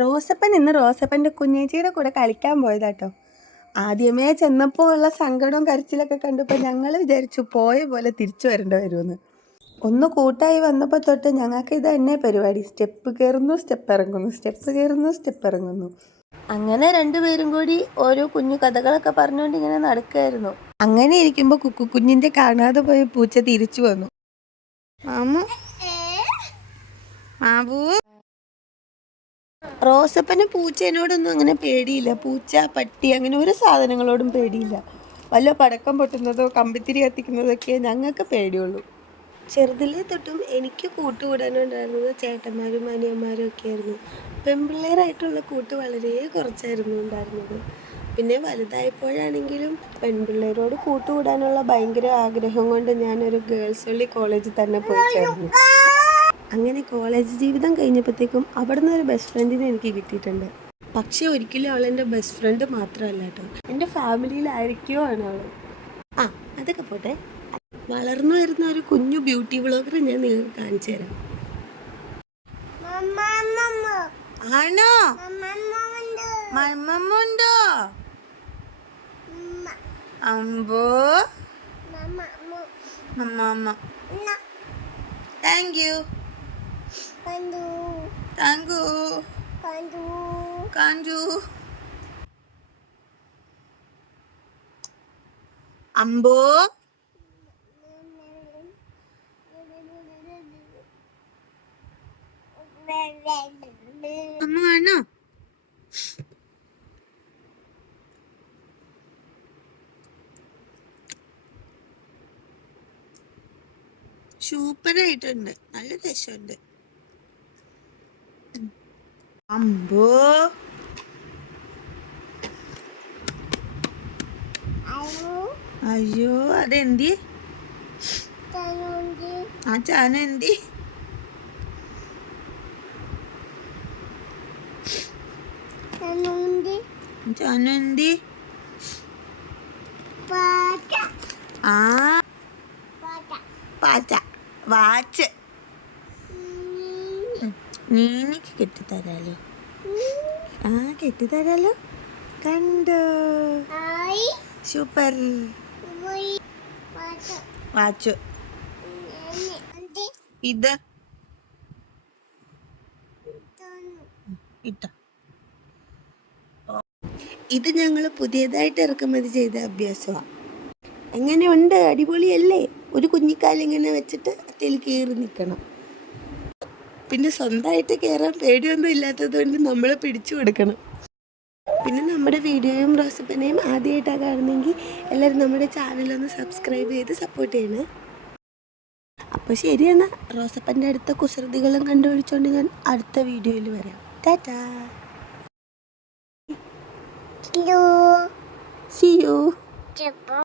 റോസപ്പൻ ഇന്ന് റോസപ്പൻ്റെ കുഞ്ഞേച്ചിയുടെ കൂടെ കളിക്കാൻ പോയതാട്ടോ. ആദ്യമേ ചെന്നപ്പോൾ ഉള്ള സങ്കടവും കരച്ചിലൊക്കെ കണ്ടപ്പോൾ ഞങ്ങൾ വിചാരിച്ചു പോയ പോലെ തിരിച്ചു വരേണ്ടി വരുമെന്ന്. ഒന്ന് കൂട്ടായി വന്നപ്പോൾ തൊട്ട് ഞങ്ങൾക്ക് ഇത് തന്നെ പരിപാടി. സ്റ്റെപ്പ് കയറുന്നു, സ്റ്റെപ്പ് ഇറങ്ങുന്നു, സ്റ്റെപ്പ് കയറുന്നു, സ്റ്റെപ്പ് ഇറങ്ങുന്നു. അങ്ങനെ രണ്ടുപേരും കൂടി ഓരോ കുഞ്ഞു കഥകളൊക്കെ പറഞ്ഞുകൊണ്ട് ഇങ്ങനെ നടക്കുമായിരുന്നു. അങ്ങനെ ഇരിക്കുമ്പോൾ കുഞ്ഞിൻ്റെ കാണാതെ പോയ പൂച്ച തിരിച്ചു വന്നു. മാമു മാവൂ. റോസപ്പന് പൂച്ചേനോടൊന്നും അങ്ങനെ പേടിയില്ല. പൂച്ച, പട്ടി അങ്ങനെ ഒരു സാധനങ്ങളോടും പേടിയില്ല. വല്ല പടക്കം പൊട്ടുന്നതോ കമ്പിത്തിരി കത്തിക്കുന്നതൊക്കെ ഞങ്ങൾക്ക് പേടിയുള്ളൂ. ചെറുതിലേ തൊട്ടും എനിക്ക് കൂട്ടുകൂടാനുണ്ടായിരുന്നത് ചേട്ടന്മാരും അനിയന്മാരും ഒക്കെ ആയിരുന്നു. പെൺപിള്ളേരായിട്ടുള്ള കൂട്ട് വളരെ കുറച്ചായിരുന്നു ഉണ്ടായിരുന്നത്. പിന്നെ വലുതായപ്പോഴാണെങ്കിലും പെൺപിള്ളേരോട് കൂട്ടുകൂടാനുള്ള ഭയങ്കര ആഗ്രഹം കൊണ്ട് ഞാനൊരു ഗേൾസ് ഒൺലി കോളേജിൽ തന്നെ പോയി ചേർന്നു. അങ്ങനെ കോളേജ് ജീവിതം കഴിഞ്ഞപ്പോഴത്തേക്കും അവിടെ നിന്ന് ഒരു ബെസ്റ്റ് ഫ്രണ്ടിനെ എനിക്ക് കിട്ടിയിട്ടുണ്ട്. പക്ഷെ ഒരിക്കലും അവൾ എൻ്റെ ബെസ്റ്റ് ഫ്രണ്ട് മാത്രമല്ല കേട്ടോ, എൻ്റെ ഫാമിലിയിലായിരിക്കുമോ ആണ് അവൾ. അതൊക്കെ പോട്ടെ. വളർന്നു വരുന്ന ഒരു കുഞ്ഞു ബ്യൂട്ടി വ്ളോഗർ ഞാൻ നിങ്ങൾക്ക് കാണിച്ചു തരാം. ആണോ? മമ്മമ്മണ്ടോ? അമ്പോ മമ്മ. Thank you. കാഞ്ചു. അമ്പോ അമ്മ ആണോ? സൂപ്പറായിട്ടുണ്ട്, നല്ല രസമുണ്ട്. അമ്പോ അയ്യോ, അതെന്തി? ആ ചാന എന്തി? ചാന എന്തി? ആ പാച്ച വാച്ച്. നീനിക്ക് കെട്ടിത്തരാലോ. കെട്ടിത്തരാലോ. കണ്ടോ? Super watch. ഇത് ഇട്ടോ. ഇത് ഞങ്ങൾ പുതിയതായിട്ട് ഇറക്കുമതി ചെയ്ത അഭ്യാസമാണ്. എങ്ങനെയുണ്ട്? അടിപൊളിയല്ലേ? ഒരു കുഞ്ഞിക്കാലിങ്ങനെ വെച്ചിട്ട് അതിൽ കയറി നിൽക്കണം. പിന്നെ സ്വന്തമായിട്ട് കയറാൻ പേടിയൊന്നും ഇല്ലാത്തത് കൊണ്ട് നമ്മൾ പിടിച്ചു കൊടുക്കണം. പിന്നെ നമ്മുടെ വീഡിയോയും റോസപ്പനെയും ആദ്യമായിട്ടാണ് കാണുന്നെങ്കിൽ എല്ലാവരും നമ്മുടെ ചാനലൊന്ന് സബ്സ്ക്രൈബ് ചെയ്ത് സപ്പോർട്ട് ചെയ്യണേ. അപ്പോൾ ശരിയെന്നാ, റോസപ്പൻ്റെ അടുത്ത കുസൃതികളും കണ്ടുപിടിച്ചുകൊണ്ട് ഞാൻ അടുത്ത വീഡിയോയിൽ വരാം. ടാറ്റാ. See you.